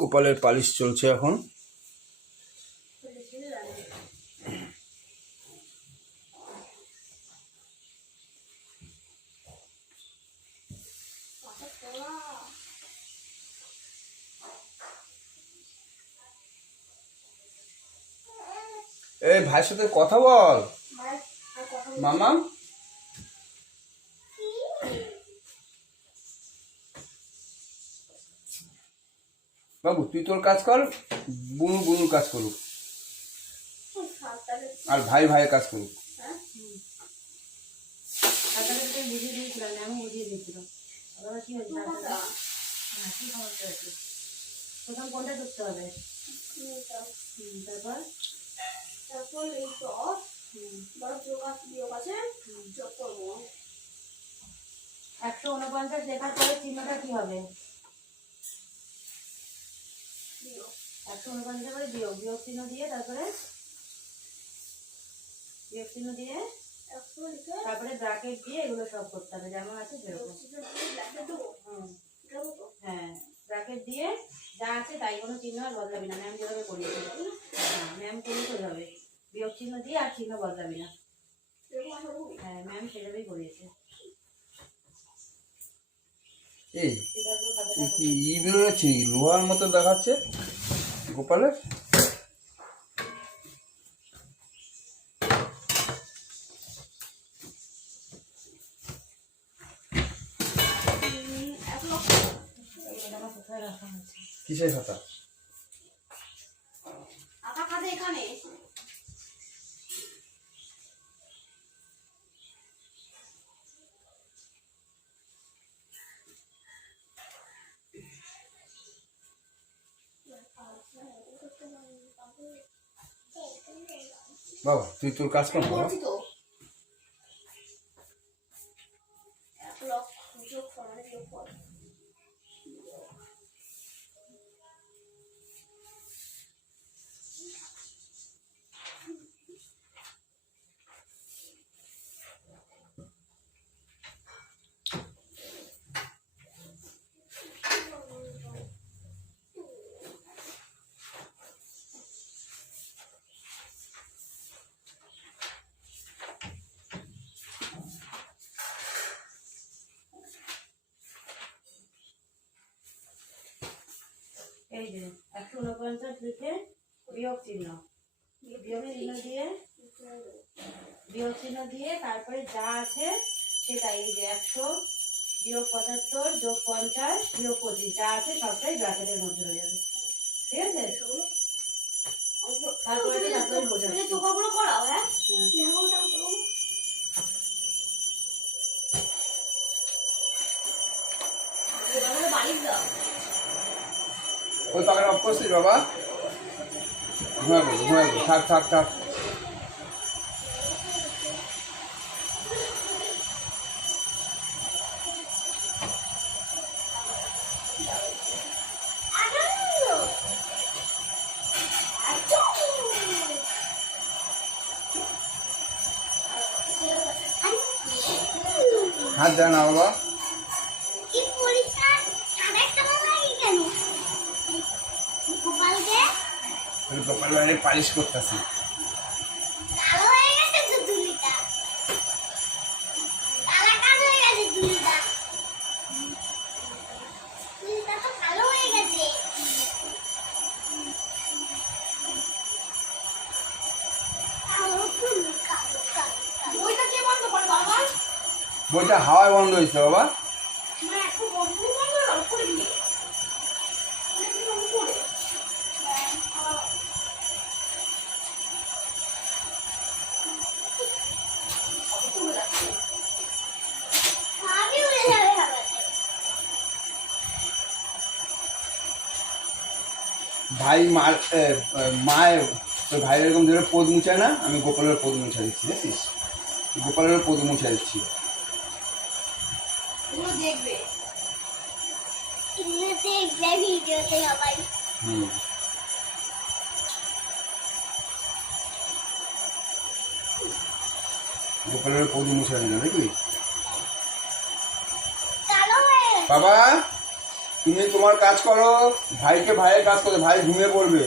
গোপালের পালিশ চলছে এখন। এই ভাইয়ের সাথে কথা বল মামা। বাবু তুই তোর কাজ কর, বুনু বুনুর কাজ করুক, আর ভাই ভাইয়ের কাজ করুক। প্রথম কোনটা করতে হবে? তারপর এই টস যোগ আছে যোগ করবো। 149 লেখার পরে চিহ্নটা কি হবে? 149 পরে বিয়োগ, বিয়োগ চিহ্ন দিয়ে তারপরে বিয়োগ চিহ্ন দিয়ে তারপরে ব্র্যাকেট দিয়ে এগুলো সব করতে হবে যেমন আছে সেরকম। হ্যাঁ, ব্র্যাকেট দিয়ে যা আছে তাই, কোনো চিহ্ন আর বদলাবি না। ম্যাম যেভাবে করিয়েছে, হ্যাঁ ম্যাম করিয়েছে ওইভাবে বিয়োগ চিহ্ন দিয়ে আর চিহ্ন বদলাবি না। হ্যাঁ ম্যাম সেভাবেই করিয়েছে। এই কি ই বেরোচ্ছে, লোহার মতো দেখাচ্ছে গোপালের। কিসের খাতা? আঁকা খাতা এখানে। বাবা তুই তোর কাজ কর বাবা। এই যে 149 লিখে বিয়োগ চিহ্ন, বিয়োগ চিহ্ন দিয়ে বিয়োগ চিহ্ন দিয়ে তারপরে যা আছে সেটাই। এই যে 100 বিয়োগ 75 যোগ 50 বিয়োগ 25 যা আছে সবটাই ব্র্যাকেটের মধ্যে হয়ে যাবে। ঠিক আছে? তারপরে বোঝাবে চোখাগুলো করাও। হ্যাঁ বাড়ির দাও। ওই পাখাটা অফ করছিস বাবা? ঘুমাবো ঘুমাবো, থাক থাক থাক। হাত দেয় না বাবা। গোপাল ভাইয়ের পালিশ করতেছি। বইটা হাওয়ায় বন্ধ হয়েছে বাবা। ভাই মায়ের তোর ভাইয়ের এরকম ধরে পদ মুছায় না, আমি গোপালের পদ মুছা দিচ্ছি, বুঝছিস? গোপালের পদ মুছা দিচ্ছি। গোপালের পদ মুছা দিল দেখবি বাবা। তুমি তোমার কাজ করো, ভাইকে ভাইয়ের কাজ করো, ভাই ঘুমিয়ে পড়বে,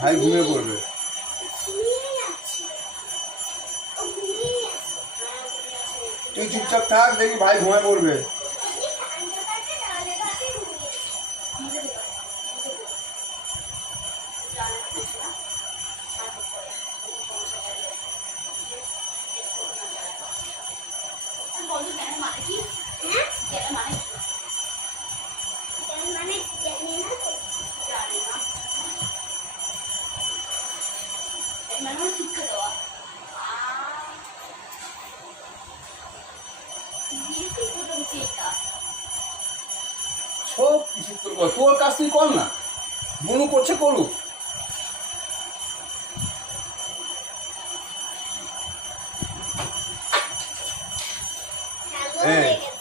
ভাই ঘুমিয়ে পড়বে। তুই চুপচাপ থাক, দেখি ভাই ঘুমিয়ে পড়বে। সব কিছু তোর কাজ তুই কর না, মনু করছে করুক।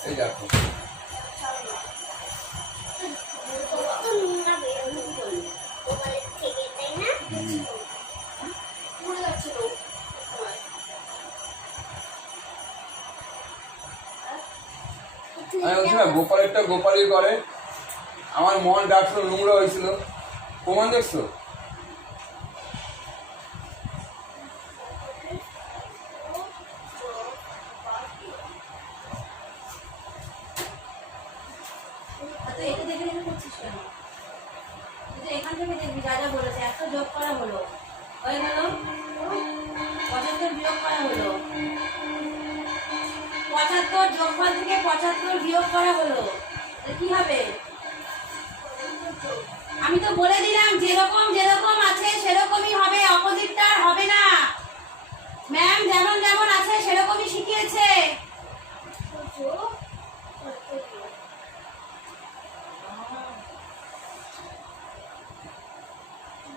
এই দেখো আমি বলছি না, গোপালেরটা গোপালই করে। আমার মন ডাকছিল, নোংরা হয়েছিল, প্রমাণ দেখছো? এখান থেকে দেখবি যা যা বলেছে, 100 যোগ করা হলো, হয়ে গেল 75 বিয়োগ করা হলো, 75 যোগফল থেকে 75 বিয়োগ করা হলো, কি হবে? আমি তো বলে দিলাম যেরকম যেরকম আছে সেরকমই হবে, অপোজিটটা হবে না। ম্যাম যেমন যেমন আছে সেরকমই শিখিয়েছে।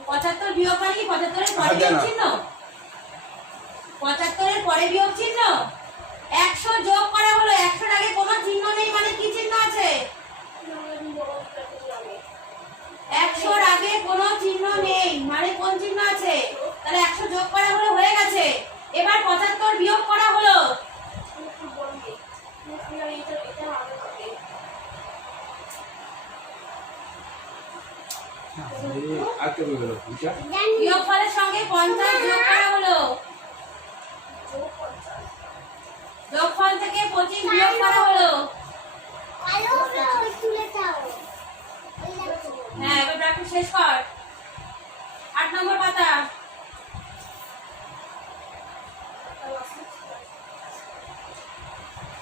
75 বিয়োগ মানে কি 75 এর পরে বিয়োগ চিহ্ন? 75 এর পরে বিয়োগ চিহ্ন? 100 যোগ করা হলো, 100 এর আগে কোনো চিহ্ন নেই মানে কি চিহ্ন আছে? 100 এর আগে কোনো চিহ্ন নেই মানে কোন চিহ্ন আছে? তাহলে 100 যোগ করা হলো, হয়ে গেছে। এবার 75 বিয়োগ করা হলো। বিয়োগফলের সঙ্গে 50 যোগ করা হলো, যোগফল থেকে 25 বিয়োগ করা হলো। হ্যাঁ, এবার ব্র্যাকেট শেষ কর। 8 নম্বর পাতা।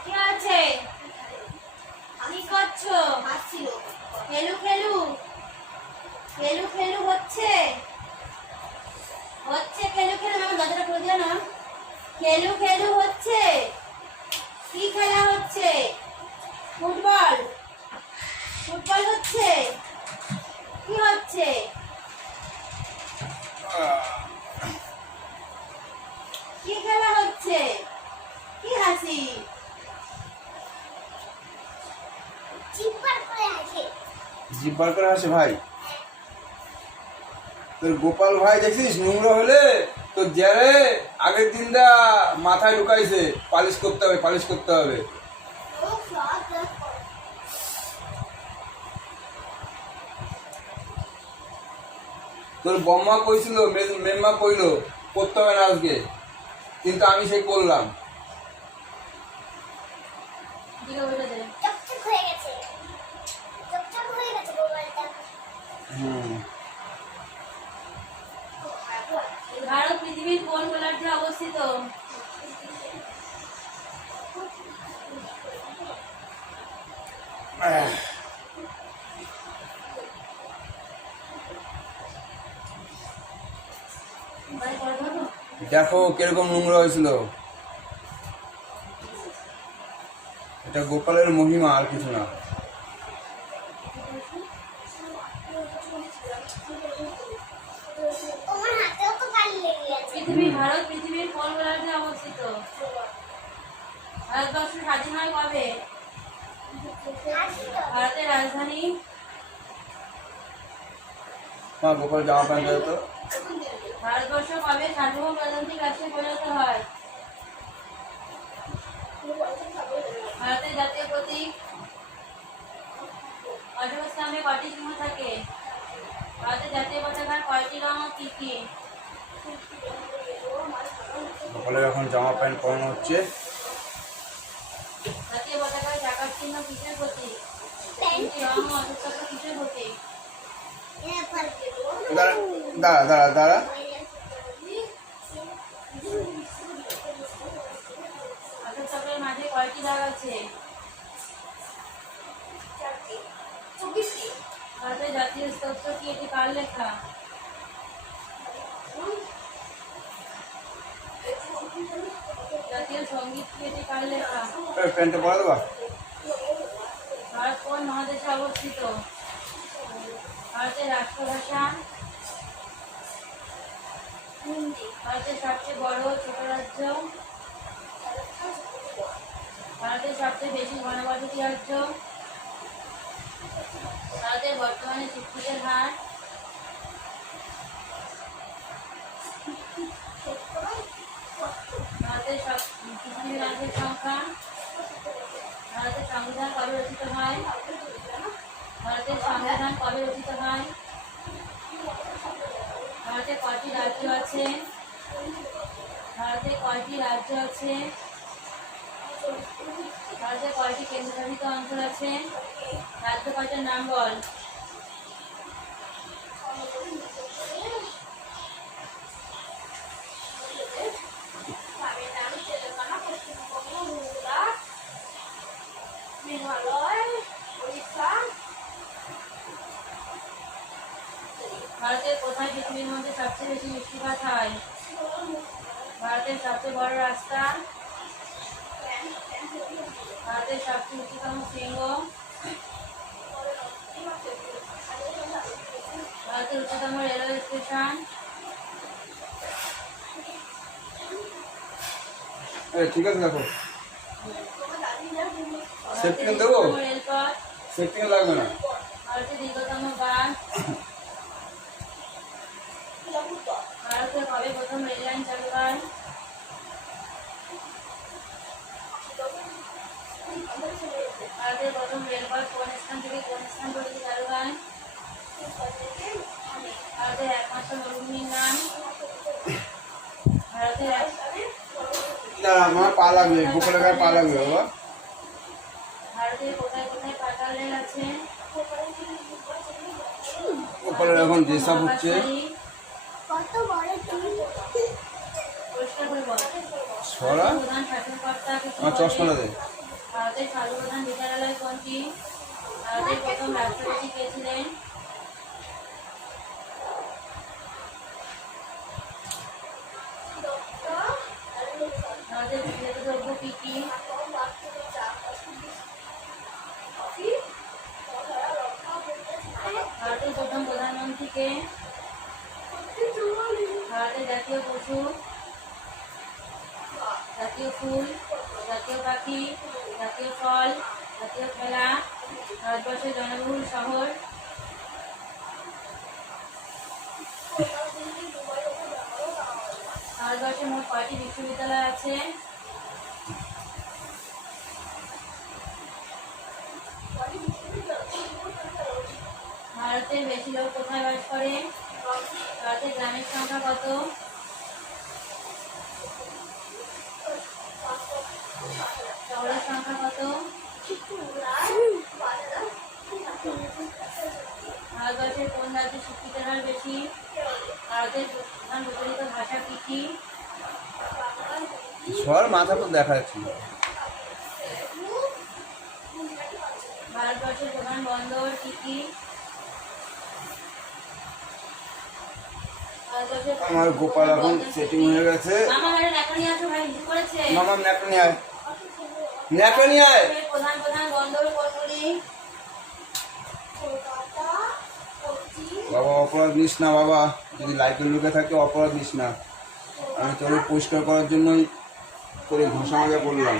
কি আছে? কি করছো? খেলু খেলু খেলু খেলু হচ্ছে হচ্ছে খেলু খেলু। আমার দরজাটা খুলে দিও না। খেলু খেলু হচ্ছে। কি খেলা হচ্ছে? ফুটবল। ফুটবল হচ্ছে। কি হচ্ছে? কি খেলা হচ্ছে? কি হাসি? জিভ বার করে হাসে ভাই। তোর গোপাল ভাই দেখছিস নোংরা হলে তোর জ্যারে আগের দিনটা মাথায় ঢুকাইছে, পালিশ করতে হবে, পালিশ করতে হবে। তোর বম্মা কইছিল, মেম্মা কইলো করতে হবে না আজকে, কিন্তু আমি সেই করলাম। ভারত পৃথিবীর কোন গোলার্ধে অবস্থিত? দেখো কিরকম নোংরা হয়েছিল। এটা গোপালের মহিমা, আর কিছু না। ভারত পৃথিবীর কোন গোলার্ধে অবস্থিত? ভারতবর্ষ স্বাধীন হয় কবে? ভারতের রাজধানী? গোপাল জামা প্যান্ট তো। ভারতবর্ষ কবে সার্বভৌম গণতান্ত্রিক রাষ্ট্রে পরিণত হয়? ভারতের জাতীয় প্রতীক? কয়টি চিহ্ন থাকে? ভারতের জাতীয় পতাকার কয়টি রং ও কি কি? গোপালের এখন জামা প্যান্ট পরানো হচ্ছে। জাতীয় পতাকার চাকার চিহ্ন কিসের প্রতীক? তিনটি রং ও অশোক কিসের প্রতীক? দাঁড়া দাঁড়া দাঁড়া দাঁড়া। অশোক চক্রের মাঝে কয়টি দাগ আছে? ভারতের জাতীয় স্তোত্র কি? এটি কার লেখা? জাতীয় সঙ্গীত কি? এটি কার লেখা? প্যান্টটা পরা দেবা? ভারত কোন মহাদেশে অবস্থিত? ভারতের রাষ্ট্রভাষা? ভারতের সবচেয়ে বড় ছোট রাজ্য? ভারতের সবচেয়ে বেশি ঘনবসতি রাজ্য? ভারতের বর্তমানে শিক্ষিতের হার? ভারতের সব পৃথিবীর রাজ্যের সংখ্যা? ভারতের সংবিধান কবে রচিত হয়? ভারতের সংবিধান কবে রচিত হয়? ভারতে কয়টি রাজ্য আছে? ভারতে কয়টি রাজ্য আছে? ভারতে কয়টি কেন্দ্রশাসিত অঞ্চল আছে? রাজ্য কয়টার নাম বল? ভারতের কোথায় পৃথিবীর মধ্যে সবচেয়ে বেশি বৃষ্টিপাত হয়? ভারতের সবচেয়ে বড় রাস্তা? ভারতের সবচেয়ে উচ্চতম শৃঙ্গ? ভারতের উচ্চতম রেলওয়ে স্টেশন? ঠিক আছে দেখো। সেফটি ভারতের দেবো? দীর্ঘতম রেলপথ? সেফটি লাগবে না। ভারতের দীর্ঘতম বাঁধ? ভারতে কবে প্রথম রেল লাইন চালু হয়? ভারতের প্রথম রেলপথ কোন স্থান থেকে কোন স্থান পর্যন্ত চালু হয়? ভারতের একমাত্র মরুভূমির নাম? ভারতের দাঁড়া, আমার পা লাগবে, গোপালের গায়ে পা লাগবে বাবা। ভারতের কোথায় কোথায় পাতাল রেল আছে? গোপালের এখন যেসব হচ্ছে। পরিষ্কার করে বল। সরা প্রধান শাসনকর্তা কে আমার চশমাটা দে। ভারতের সর্বপ্রধান বিচারালয় কোনটি? ভারতের প্রথম রাষ্ট্রপতি কে ছিলেন? ভারতের বিখ্যাত দ্রব্য কি কি? ভারতের প্রথম প্রধানমন্ত্রী কে? ভারতের জাতীয় পশু? জাতীয় ফুল? জাতীয় পাখি? জাতীয় ফল? জাতীয় খেলা? ভারতবর্ষের জনবহুল শহর? ভারতবর্ষে মোট কয়টি বিশ্ববিদ্যালয় আছে? ভারতের বেশি লোক কোথায় বাস করে? ভারতের গ্রামের সংখ্যা কত? শহরের সংখ্যা কত? ভারতবর্ষের কোন রাজ্যে শিক্ষিতের হার বেশি? ভারতের প্রধান প্রচলিত ভাষা কি কি? সর মাথা তো দেখা যাচ্ছে না। ভারতবর্ষের প্রধান বন্দর কি কি? ভারতবর্ষের আমার গোপাল এখন সেটিং হয়ে গেছে। মামা মেরে ন্যাকড়া নিয়ে আসো ভাই, হিসু করেছে। মামা ন্যাকড়া নিয়ে আয়, ন্যাকড়া নিয়ে আয়। ভারতের প্রধান প্রধান বন্দর কোনগুলি? বাবা অপরাধ নিস না বাবা, যদি লাইফের লোকে থাকে অপরাধ নিস না। আমি তোর পরিষ্কার করার জন্যই তোর ঘষা মাজা করলাম।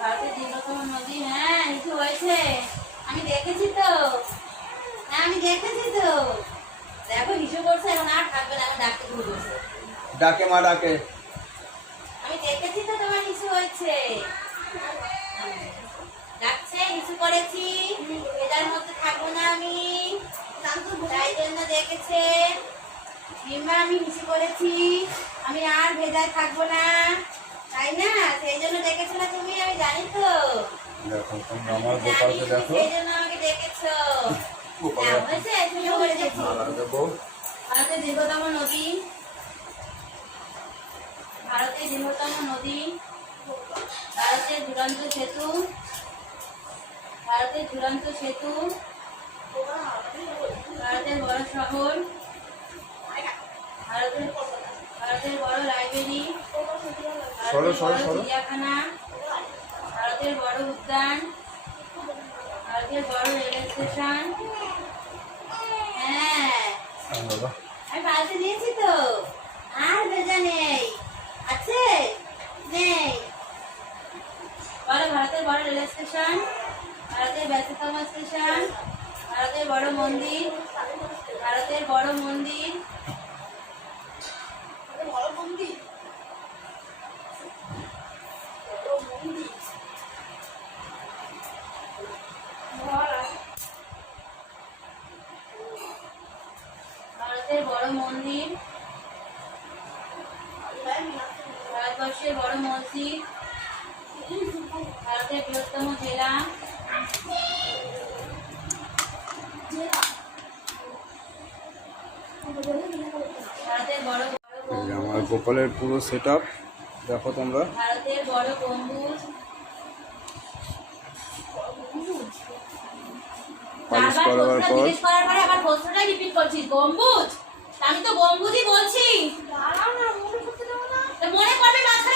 ভারতের দীর্ঘতম নদী? হ্যাঁ হিসু হয়েছে, আমি দেখেছি তো। হ্যাঁ আমি দেখেছি তো। দেখো হিসু করছে, এখন আর থাকবে না, এখন ডাকতে শুরু করছে। ডাকে মা ডাকে। আমি দেখেছি তো তোমার হিসু হয়েছে। কিংবা আমি হিসি করেছি, আমি আর ভেজায় থাকবো না, তাই না? সেই জন্য ডেকেছো না তুমি, আমি জানি তো। দেখো তোমরা আমার জানি গোপালকে তুমি দেখো। সেই জন্য আমাকে ডেকেছো। গোপালের হয়েছে, তুমি বলে দেখো। মালা দেবো। ভারতের দীর্ঘতম নদী, ভারতের দীর্ঘতম নদী, ভারতের ঝুলন্ত সেতু, ভারতের ঝুলন্ত সেতু, ভারতের বড় শহর, ভারতের বড় লাইব্রেরি, ভারতের বড় চিড়িয়াখানা, ভারতের বড় উদ্যান, ভারতের বড় রেল স্টেশন। হ্যাঁ, বাবা আমি পাল্টে দিয়েছি তো, আর ভেজা নেই। আছে? নেই। বলো, ভারতের বড় রেল স্টেশন, ভারতের ব্যস্ততম স্টেশন, ভারতের বড় মন্দির, ভারতের বড় মন্দির, ভারতের বড় মন্দির, ভারতবর্ষের বড় মসজিদ, ভারতের বৃহত্তম জেলা, ভারতের বড় এই যে আমার গোপালের পুরো সেট আপ দেখো তোমরা। ভারতের বড় গম্বুজ। পালিশ বারবার করাবার প্রশ্ন পর জিজ্ঞেস করার পরে আবার প্রশ্নটাই রিপিট করছিস, গম্বুজ? আমি তো গম্বুজই বলছি। তো মনে করবে মাঝখানে